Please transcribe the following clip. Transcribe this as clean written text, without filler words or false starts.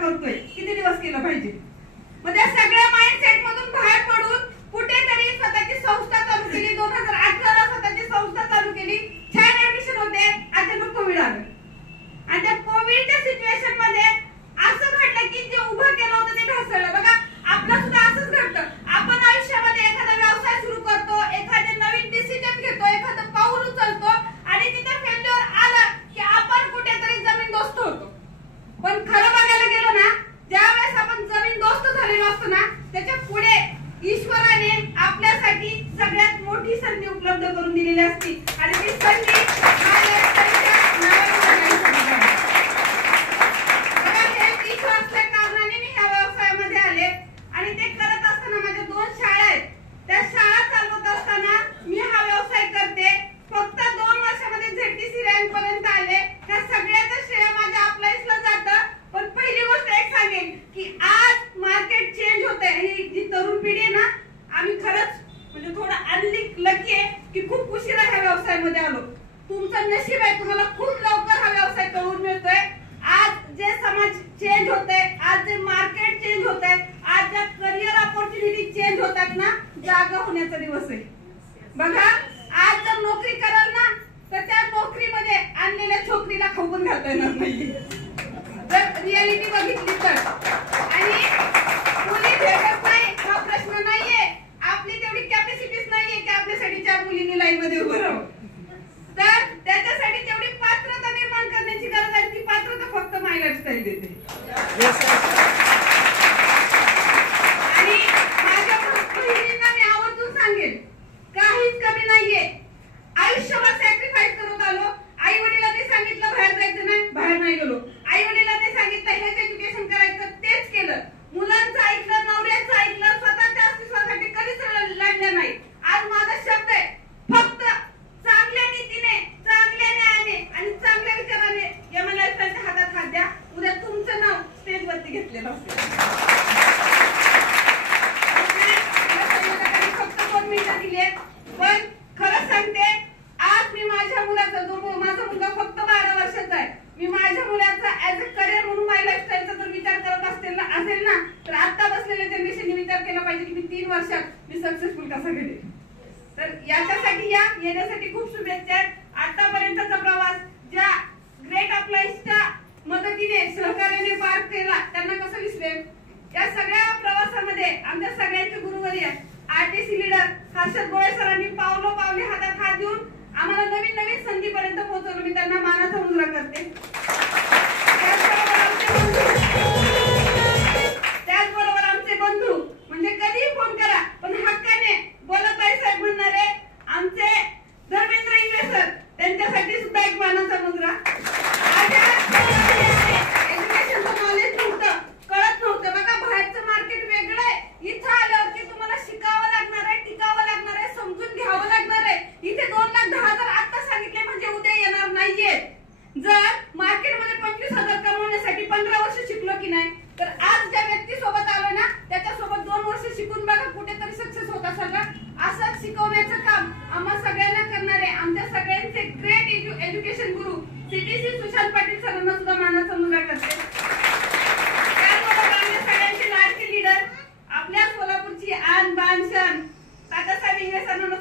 करतोय, किती दिवस केलं पाहिजे? मग त्या सगळ्या माइंडसेट मधून बाहेर पडून कुठेतरी स्वतःची संस्था चालू केली. 2018 ला स्वतःची संस्था चालू केली. छान ऍडमिशन होते. अचानक कोविड आलं आणि त्या कोविडच्या सिच्युएशन मध्ये असं घडलं की जे उभं केलं होतं ते ढासळलं. बघा आपलं सुद्धा असंच घडतं. आपण आयुष्यामध्ये एखादा व्यवसाय सुरू करतो, एखादे नवीन डिसिजन घेतो, एखादं पाऊल उचलतो आणि तिथे फेल्युअर आलं की आपण कुठेतरी जमीनदोस्त होतो. पण खरं बघायला गेलो ना, ज्यावेळेस आपण जमीनदोस्त झालेलो असतो ना, त्याच्या पुढे ईश्वराने आपल्यासाठी सगळ्यात मोठी संधी उपलब्ध करून दिलेली असते आणि ती संधी आणि ते करत असताना माझ्या 2 शाळा आहेत. त्या शाळा चालवत असताना मी हा व्यवसाय करते. फक्त 2 वर्षामध्ये ZTC रँक पर्यंत आले. त्या सगळ्याचं श्रेय माझ्या अप्लायन्सला जातं. पण पहिली गोष्ट एक सांगेन की आज मार्केट चेंज होतंय. ही जी तरुण पिढी आहे ना, आम्ही खरंच म्हणजे थोडं लकी आहे की खूप उशिरा ह्या व्यवसायामध्ये आलो. तुमचं नशीब आहे, तुम्हाला खूप लवकर हा व्यवसाय कळून मिळतोय. आज जे समाज चेंज होतंय, आज जे मार्केट चेंज होतंय, आज ज्या करिअर ऑपॉर्च्युनिटी चेंज होतात ना, जागा होण्याचा दिवस आहे. बघा आज जर नोकरी कराल ना, तर त्या नोकरीमध्ये आणलेल्या छोकरीला खाऊ पण घालता येणार नाही जर रियालिटी बघितली तर. आणि मुली भेटत नाही हा प्रश्न नाहीये. आपली तेवढी कॅपॅसिटीच नाहीये की आपल्यासाठी 4 मुलींनी लाईन मध्ये उभं राहावं. तर त्याच्यासाठी तेवढी पात्रता निर्माण करण्याची गरज आहे. ती पात्रता फक्त माय लाईफस्टाईल देते. आणि माझ्या बहिणींना मी आवर्जून सांगेन, काहीच कमी नाहीये. आयुष्यभर सॅक्रिफाईस करत आलो. आई वडिलांनी सांगितलं बाहेर जायचं नाही, बाहेर नाही गेलो. आई वडिलांनी सांगितलं हेच एज्युकेशन करायचं, तेच केलं. मुलांचं ऐकलं, नवऱ्याचं ऐकलं, स्वतःच्या अस्तित्वासाठी कधीच लढलं नाही. आज माझा शब्द आहे, फक्त चांगल्या नीतीने, चांगल्या न्यायाने आणि चांगल्या विचाराने या मला हातात हात द्या. उद्या तुमचं नाव स्टेजवरती घेतलेलं असेल. फक्त 2 मिनिटं दिली आहेत. पण खरं सांगते, आज मी माझ्या मुलाचा, जो माझा मुलगा फक्त 12 वर्षाचा आहे, मी माझ्या मुलाचा ऍज अ करिअर म्हणून माय लाईफस्टाईलचा जर विचार करत असेल ना, तर आता बसलेल्या जनरेशनने विचार केला पाहिजे की मी 3 वर्षात मी सक्सेसफुल कसा घडेल. तर याच्यासाठी येण्यासाठी खूप शुभेच्छा आहेत. आतापर्यंतचा प्रवास ज्या ग्रेट अप्लायन्सच्या मदतीने, सहकार्याने पार केला, त्यांना कसं विसरेल. या सगळ्या प्रवासामध्ये आमच्या सगळ्यांचे गुरुवर्य RTC लीडर हर्षद गोळे सरांनी पावलोपावली हातात हात देऊन आम्हाला नवीन संधीपर्यंत पोहोचवलं. मी त्यांना मानाचा मुजरा करते. त्याचबरोबर आमचे बंधू म्हणजे कधीही फोन करा पण हक्काने बोलत आहे साहेब म्हणणारे आमचे धर्मेंद्र इंगळे सर, त्यांच्यासाठी सुद्धा एक मानाचा मुजरा. एज्युकेशनचं नॉलेज नव्हतं, कळत नव्हतं. बघा बाहेरचं मार्केट वेगळं आहे. इथं आल्यावरती तुम्हाला शिकावं लागणार आहे, टिकावं लागणार आहे, समजून घ्यावं लागणार आहे. इथे 2,10,000 आता सांगितले म्हणजे उद्या येणार नाहीये. जर मार्केटमध्ये 25,000 कमवण्यासाठी 15 वर्ष शिकलो की नाही, तर आज ज्या व्यक्ती सोबत आलोय ना, त्याच्यासोबत 2 वर्ष शिकून बघा कुठेतरी सक्सेस होत असाल का. असंच शिकवण्याचं काम आम्हा सगळ्यांना करणारे आमच्या सगळ्यांचे ग्रेट एज्युकेशन गुरु CTC सुशांत पाटील सरांना सुद्धा मानाचा मुजरा करते. त्याचबरोबर आमच्या सगळ्यांचे लाडके लीडर, आपल्या सोलापूरची आन बान शान तात्यासाहेब इंगळे सरांना